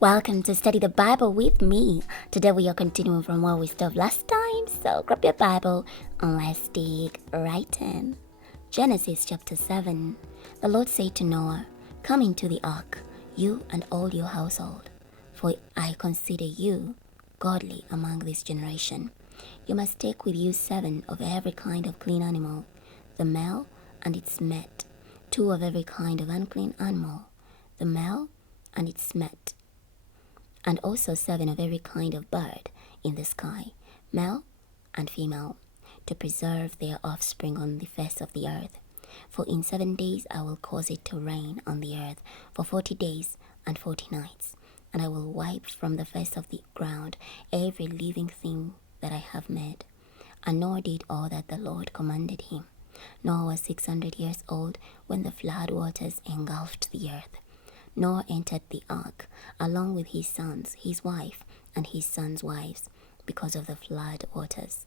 Welcome to Study the Bible with me. Today we are continuing from where we stopped last time, so grab your Bible and let's dig right in. Genesis chapter 7. The Lord said to Noah, "Come into the ark, you and all your household, for I consider you godly among this generation. You must take with you 7 of every kind of clean animal, the male and its mate, 2 of every kind of unclean animal, the male and its mate, and also 7 of every kind of bird in the sky, male and female, to preserve their offspring on the face of the earth. For in 7 days I will cause it to rain on the earth for 40 days and 40 nights, and I will wipe from the face of the ground every living thing that I have made." And Noah did all that the Lord commanded him. Noah was 600 years old when the flood waters engulfed the earth. Noah entered the ark along with his sons, his wife, and his sons' wives because of the flood waters.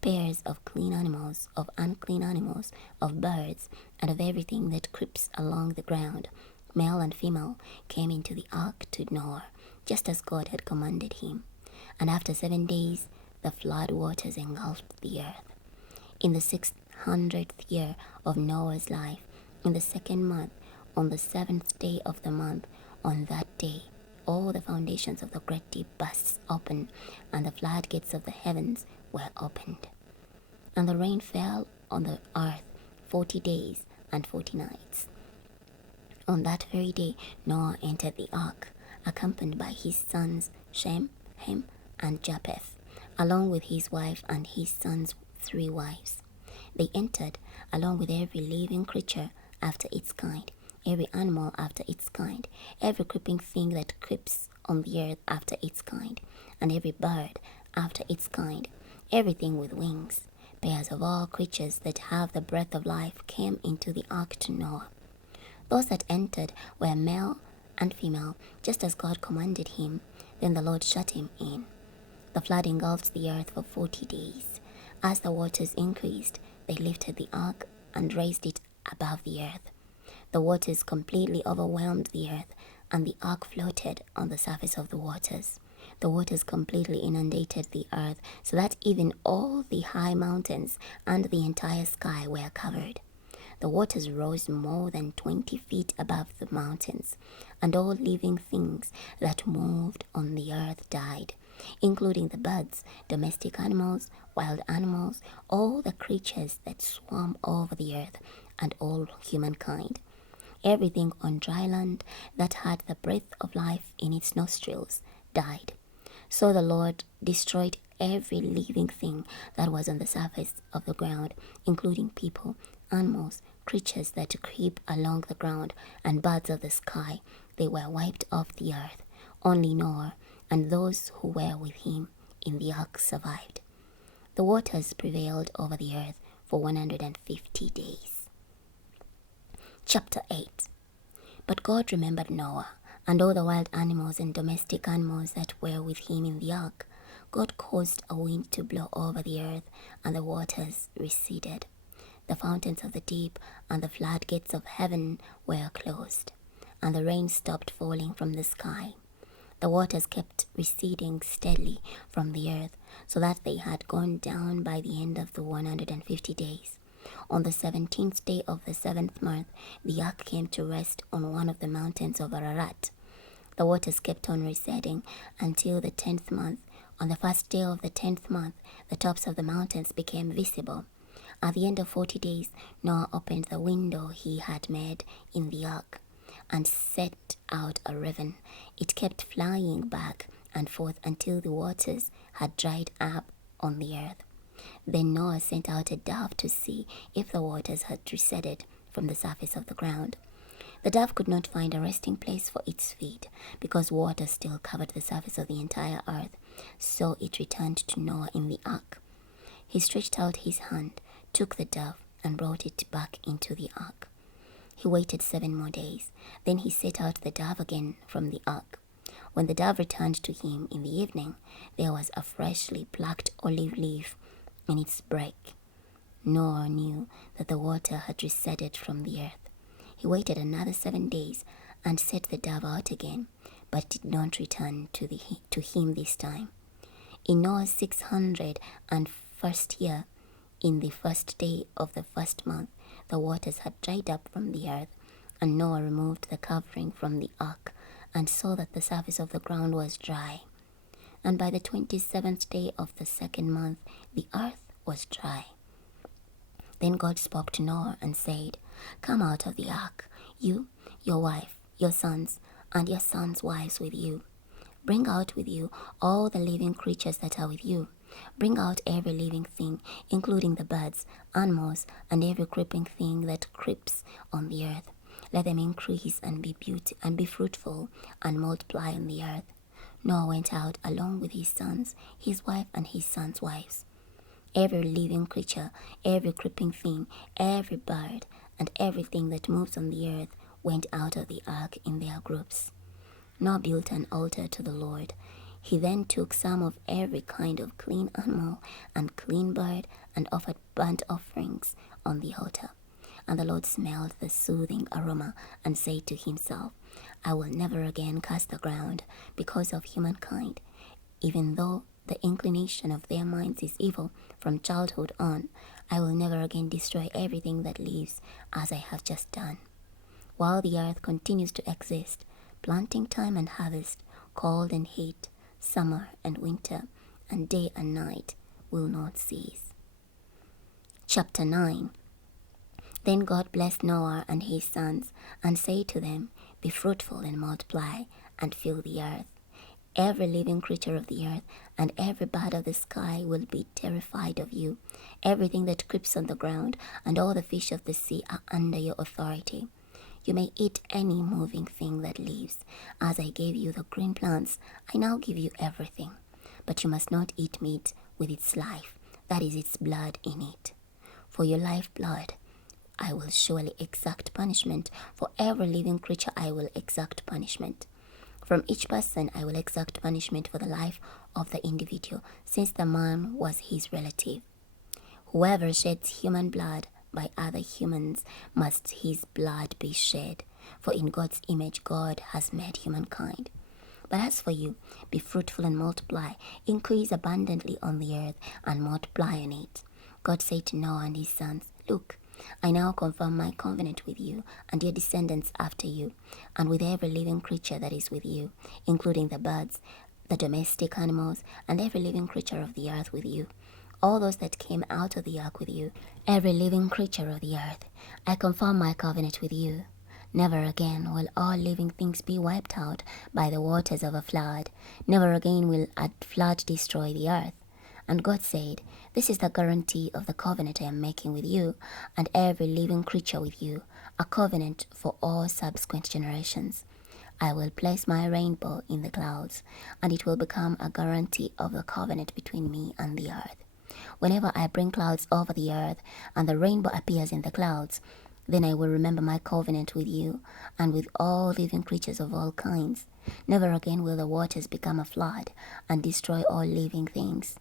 Pairs of clean animals, of unclean animals, of birds, and of everything that creeps along the ground, male and female, came into the ark to Noah, just as God had commanded him. And after 7 days, the flood waters engulfed the earth. In the 600th year of Noah's life, in the 2nd month, on the 7th day of the month, on that day, all the foundations of the great deep burst open, and the floodgates of the heavens were opened. And the rain fell on the earth 40 days and 40 nights. On that very day, Noah entered the ark, accompanied by his sons Shem, Ham, and Japheth, along with his wife and his sons' 3 wives. They entered, along with every living creature after its kind, every animal after its kind, every creeping thing that creeps on the earth after its kind, and every bird after its kind, everything with wings. Pairs of all creatures that have the breath of life came into the ark to Noah. Those that entered were male and female, just as God commanded him. Then the Lord shut him in. The flood engulfed the earth for 40 days. As the waters increased, they lifted the ark and raised it above the earth. The waters completely overwhelmed the earth, and the ark floated on the surface of the waters. The waters completely inundated the earth, so that even all the high mountains and the entire sky were covered. The waters rose more than 20 feet above the mountains, and all living things that moved on the earth died, including the birds, domestic animals, wild animals, all the creatures that swarm over the earth, and all humankind. Everything on dry land that had the breath of life in its nostrils died. So the Lord destroyed every living thing that was on the surface of the ground, including people, animals, creatures that creep along the ground, and birds of the sky. They were wiped off the earth. Only Noah and those who were with him in the ark survived. The waters prevailed over the earth for 150 days. Chapter 8. But God remembered Noah and all the wild animals and domestic animals that were with him in the ark. God caused a wind to blow over the earth, and the waters receded. The fountains of the deep and the floodgates of heaven were closed, and the rain stopped falling from the sky. The waters kept receding steadily from the earth, so that they had gone down by the end of the 150 days. On the 17th day of the 7th month, the ark came to rest on one of the mountains of Ararat. The waters kept on receding until the 10th month. On the first day of the 10th month, the tops of the mountains became visible. At the end of 40 days, Noah opened the window he had made in the ark and set out a raven. It kept flying back and forth until the waters had dried up on the earth. Then Noah sent out a dove to see if the waters had receded from the surface of the ground. The dove could not find a resting place for its feet, because water still covered the surface of the entire earth. So it returned to Noah in the ark. He stretched out his hand, took the dove, and brought it back into the ark. He waited 7 more days. Then he set out the dove again from the ark. When the dove returned to him in the evening, there was a freshly plucked olive leaf in its beak. Noah knew that the water had receded from the earth. He waited another 7 days and set the dove out again, but did not return to him this time. In Noah's 601st year, in the first day of the first month, the waters had dried up from the earth, and Noah removed the covering from the ark, and saw that the surface of the ground was dry. And by the 27th day of the second month, the earth was dry. Then God spoke to Noah and said, "Come out of the ark, you, your wife, your sons, and your sons' wives with you. Bring out with you all the living creatures that are with you. Bring out every living thing, including the birds, animals, and every creeping thing that creeps on the earth. Let them increase and be fruitful and multiply on the earth." Noah went out along with his sons, his wife, and his sons' wives. Every living creature, every creeping thing, every bird, and everything that moves on the earth went out of the ark in their groups. Noah built an altar to the Lord. He then took some of every kind of clean animal and clean bird and offered burnt offerings on the altar. And the Lord smelled the soothing aroma and said to himself, "I will never again curse the ground because of humankind. Even though the inclination of their minds is evil from childhood on, I will never again destroy everything that lives as I have just done. While the earth continues to exist, planting time and harvest, cold and heat, summer and winter, and day and night will not cease." Chapter 9. Then God blessed Noah and his sons and said to them, "Be fruitful and multiply and fill the earth. Every living creature of the earth and every bird of the sky will be terrified of you. Everything that creeps on the ground and all the fish of the sea are under your authority. You may eat any moving thing that lives. As I gave you the green plants, I now give you everything. But you must not eat meat with its life, that is, its blood in it. For your lifeblood, I will surely exact punishment. For every living creature, I will exact punishment. From each person, I will exact punishment for the life of the individual, since the man was his relative. Whoever sheds human blood by other humans must his blood be shed. For in God's image, God has made humankind. But as for you, be fruitful and multiply, increase abundantly on the earth and multiply on it." God said to Noah and his sons, "Look, I now confirm my covenant with you and your descendants after you, and with every living creature that is with you, including the birds, the domestic animals, and every living creature of the earth with you. All those that came out of the ark with you, every living creature of the earth. I confirm my covenant with you. Never again will all living things be wiped out by the waters of a flood. Never again will a flood destroy the earth." And God said, "This is the guarantee of the covenant I am making with you and every living creature with you, a covenant for all subsequent generations. I will place my rainbow in the clouds, and it will become a guarantee of the covenant between me and the earth. Whenever I bring clouds over the earth and the rainbow appears in the clouds, then I will remember my covenant with you and with all living creatures of all kinds. Never again will the waters become a flood and destroy all living things.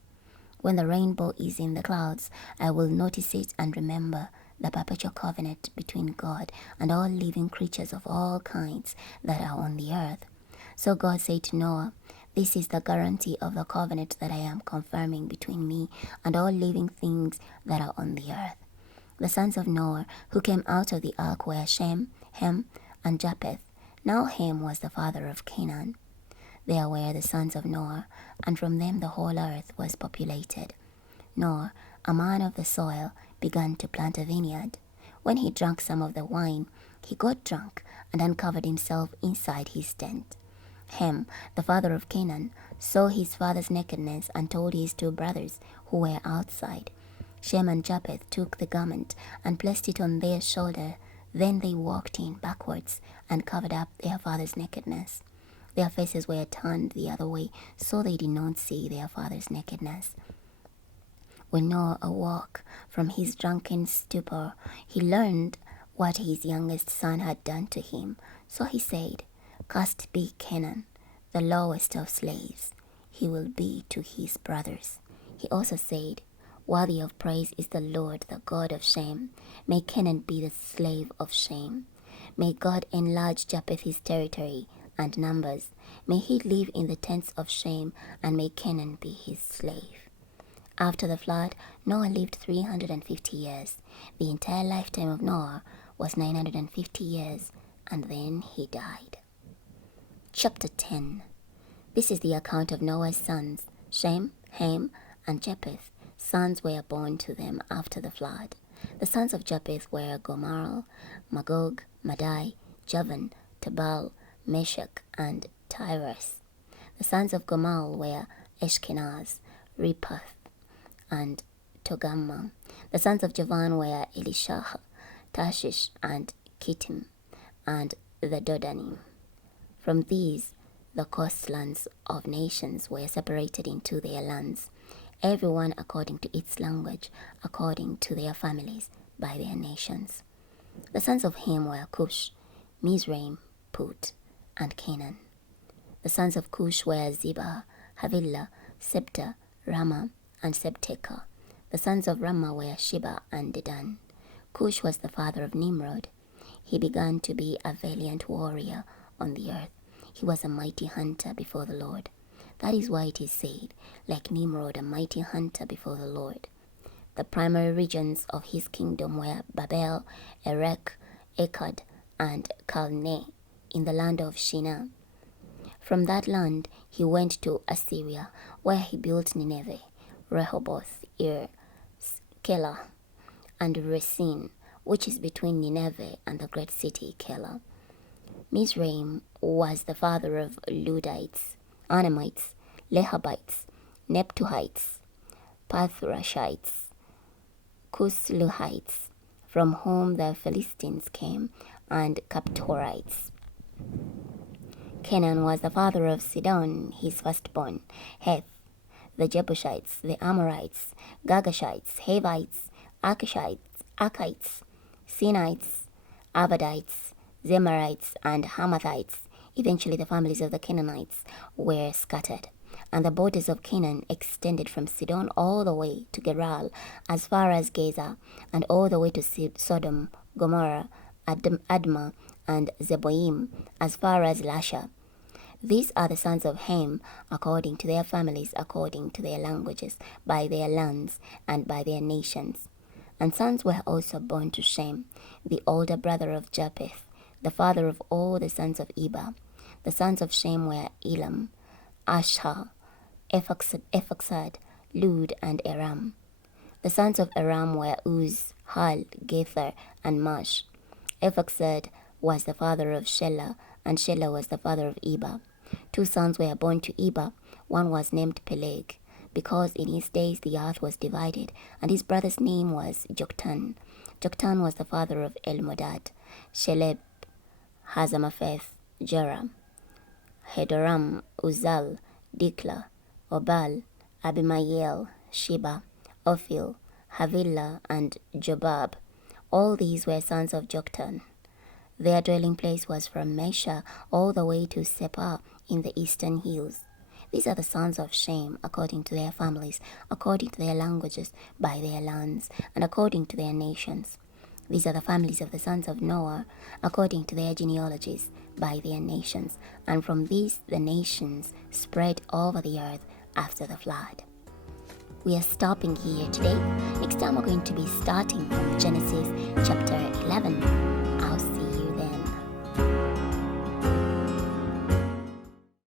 When the rainbow is in the clouds, I will notice it and remember the perpetual covenant between God and all living creatures of all kinds that are on the earth." So God said to Noah, "This is the guarantee of the covenant that I am confirming between me and all living things that are on the earth." The sons of Noah who came out of the ark were Shem, Ham, and Japheth. Now Ham was the father of Canaan. They were the sons of Noah, and from them the whole earth was populated. Noah, a man of the soil, began to plant a vineyard. When he drank some of the wine, he got drunk and uncovered himself inside his tent. Ham, the father of Canaan, saw his father's nakedness and told his two brothers who were outside. Shem and Japheth took the garment and placed it on their shoulder. Then they walked in backwards and covered up their father's nakedness. Their faces were turned the other way, so they did not see their father's nakedness. When Noah awoke from his drunken stupor, he learned what his youngest son had done to him. So he said, "Cursed be Canaan, the lowest of slaves. He will be to his brothers." He also said, "Worthy of praise is the Lord, the God of Shem. May Canaan be the slave of Shem. May God enlarge Japheth his territory and numbers. May he live in the tents of Shem, and may Canaan be his slave. After the flood, Noah lived 350 years. The entire lifetime of Noah was 950 years, and then he died. Chapter 10. This is the account of Noah's sons, Shem, Ham, and Japheth. Sons were born to them after the flood. The sons of Japheth were Gomer, Magog, Madai, Javan, Tabal, Meshach, and Tyrus. The sons of Gomer were Ashkenaz, Rephath, and Togarmah. The sons of Javan were Elishah, Tarshish, and Kittim, and the Dodanim. From these, the coastlands of nations were separated into their lands, everyone according to its language, according to their families, by their nations. The sons of Ham were Cush, Mizraim, Put, and Canaan. The sons of Cush were Zebah, Havilah, Septa, Ramah, and Septeka. The sons of Ramah were Sheba and Dedan. Cush was the father of Nimrod. He began to be a valiant warrior on the earth. He was a mighty hunter before the Lord. That is why it is said, like Nimrod, a mighty hunter before the Lord. The primary regions of his kingdom were Babel, Erech, Akkad, and Calneh, in the land of Shinar. From that land he went to Assyria, where he built Nineveh, Rehoboth, Ir, Kela, and Resin, which is between Nineveh and the great city Kela. Mizraim was the father of Ludites, Anamites, Lehabites, Neptuhites, Pathrashites, Cusluhites, from whom the Philistines came, and Captorites. Canaan was the father of Sidon, his firstborn, Heth, the Jebusites, the Amorites, Girgashites, Hivites, Arkites, Sinites, Arvadites, Zemarites, and Hamathites. Eventually the families of the Canaanites were scattered, and the borders of Canaan extended from Sidon all the way to Gerar, as far as Gaza, and all the way to Sodom, Gomorrah, Admah, and Zeboim, as far as Lasha. These are the sons of Ham, according to their families, according to their languages, by their lands, and by their nations. And sons were also born to Shem, the older brother of Japheth, the father of all the sons of Eber. The sons of Shem were Elam, Ashur, Ephaxad, Lud, and Aram. The sons of Aram were Uz, Hal, Gether, and Mash. Ephaxad was the father of Shelah, and Shelah was the father of Eber. 2 sons were born to Eber. One was named Peleg, because in his days the earth was divided, and his brother's name was Joktan. Joktan was the father of Elmodad, Sheleb, Hazamapheth, Jerah, Hedoram, Uzal, Dikla, Obal, Abimael, Sheba, Ophil, Havilah, and Jobab. All these were sons of Joktan. Their dwelling place was from Mesha all the way to Sepah in the eastern hills. These are the sons of Shem, according to their families, according to their languages, by their lands, and according to their nations. These are the families of the sons of Noah, according to their genealogies, by their nations. And from these the nations spread over the earth after the flood. We are stopping here today. Next time we're going to be starting from Genesis chapter 11.